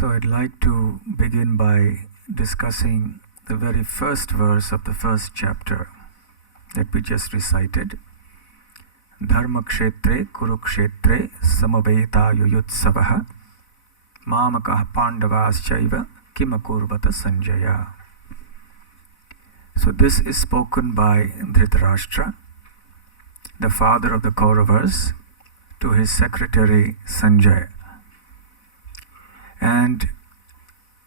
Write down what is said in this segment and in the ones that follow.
So I'd like to begin by discussing the very first verse of the first chapter that we just recited. Dharma kshetre kurukshetre samaveta yuyutsavaha mamakah pandavaschaiva kimakurvata sanjaya. So this is spoken by Dhritarashtra, the father of the Kauravas, to his secretary Sanjay. And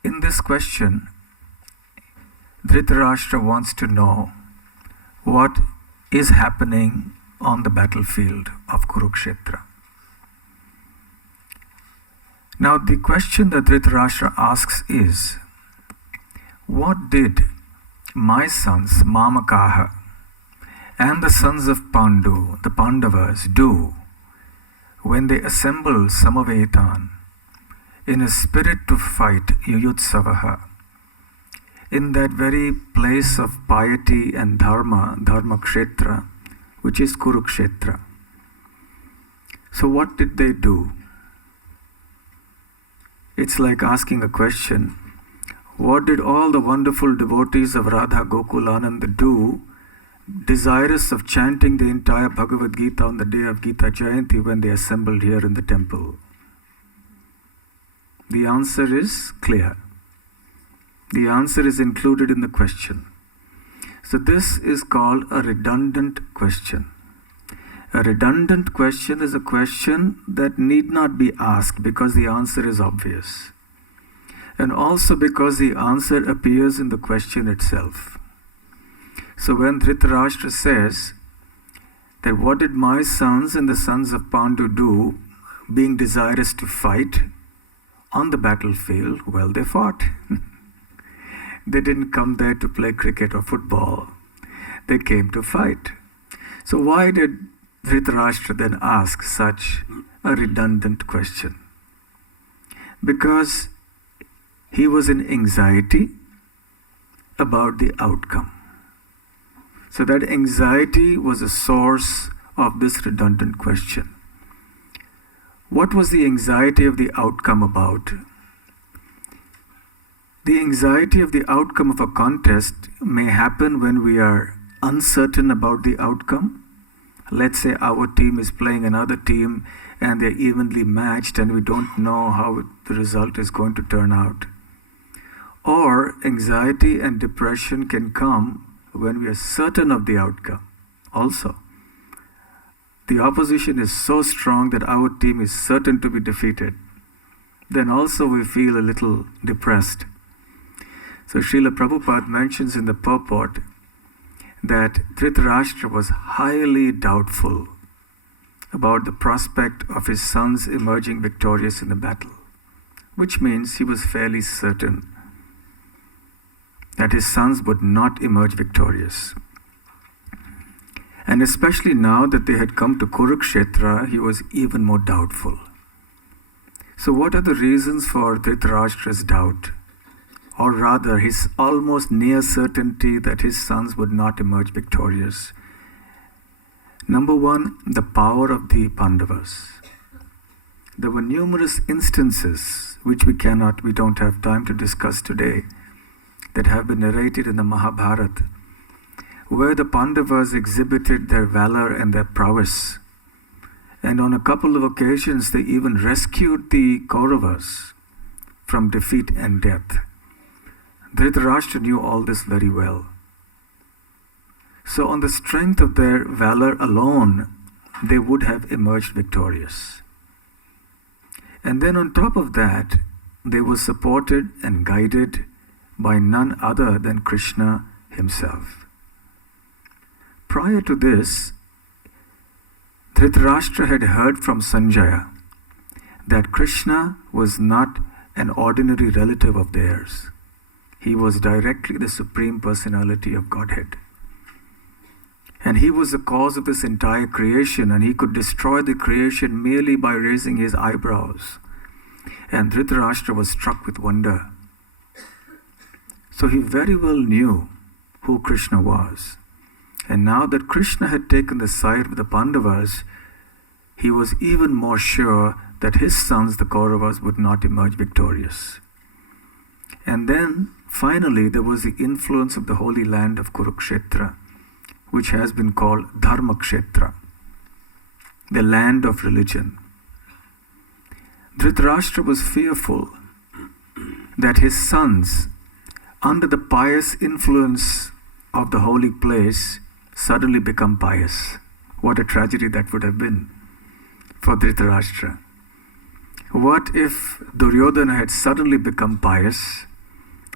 in this question, Dhritarashtra wants to know what is happening on the battlefield of Kurukshetra. Now the question that Dhritarashtra asks is, what did my sons, Mamakaha, and the sons of Pandu, the Pandavas, do when they assembled Samavetan in a spirit to fight Yuyutsavaha, in that very place of piety and dharma, Dharma Kshetra, which is Kurukshetra. So what did they do? It's like asking a question, what did all the wonderful devotees of Radha Gokulananda do, desirous of chanting the entire Bhagavad Gita on the day of Gita Jayanti when they assembled here in the temple? The answer is clear. The answer is included in the question. So this is called a redundant question. A redundant question is a question that need not be asked because the answer is obvious. And also because the answer appears in the question itself. So when Dhritarashtra says that what did my sons and the sons of Pandu do, being desirous to fight on the battlefield, well, they fought. They didn't come there to play cricket or football. They came to fight. So why did Dhritarashtra then ask such a redundant question? Because he was in anxiety about the outcome. So that anxiety was a source of this redundant question. What was the anxiety of the outcome about? The anxiety of the outcome of a contest may happen when we are uncertain about the outcome. Let's say our team is playing another team and they're evenly matched and we don't know how the result is going to turn out. Or anxiety and depression can come when we are certain of the outcome also. The opposition is so strong that our team is certain to be defeated. Then also we feel a little depressed. So Srila Prabhupada mentions in the purport that Dhritarashtra was highly doubtful about the prospect of his sons emerging victorious in the battle, which means he was fairly certain that his sons would not emerge victorious. And especially now that they had come to Kurukshetra, he was even more doubtful. So what are the reasons for Dhritarashtra's doubt? Or rather, his almost near certainty that his sons would not emerge victorious? Number one, the power of the Pandavas. There were numerous instances, which we don't have time to discuss today, that have been narrated in the Mahabharata, where the Pandavas exhibited their valor and their prowess. And on a couple of occasions, they even rescued the Kauravas from defeat and death. Dhritarashtra knew all this very well. So on the strength of their valor alone, they would have emerged victorious. And then on top of that, they were supported and guided by none other than Krishna himself. Prior to this, Dhritarashtra had heard from Sanjaya that Krishna was not an ordinary relative of theirs. He was directly the Supreme Personality of Godhead. And he was the cause of this entire creation, and he could destroy the creation merely by raising his eyebrows. And Dhritarashtra was struck with wonder. So he very well knew who Krishna was. And now that Krishna had taken the side of the Pandavas, he was even more sure that his sons, the Kauravas, would not emerge victorious. And then, finally, there was the influence of the holy land of Kurukshetra, which has been called Dharmakshetra, the land of religion. Dhritarashtra was fearful that his sons, under the pious influence of the holy place, suddenly become pious. What a tragedy that would have been for Dhritarashtra. What if Duryodhana had suddenly become pious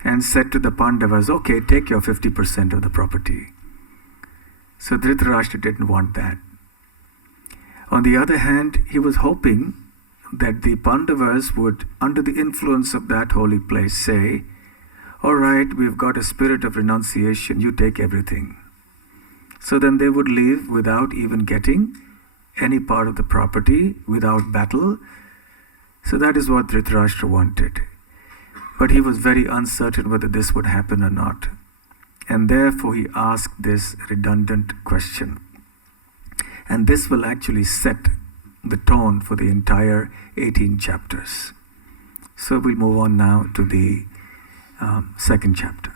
and said to the Pandavas, okay, take your 50% of the property? So Dhritarashtra didn't want that. On the other hand, he was hoping that the Pandavas would, under the influence of that holy place, say, all right, we've got a spirit of renunciation, you take everything. So then they would leave without even getting any part of the property, without battle. So that is what Dhritarashtra wanted. But he was very uncertain whether this would happen or not. And therefore he asked this redundant question. And this will actually set the tone for the entire 18 chapters. So we'll move on now to the second chapter.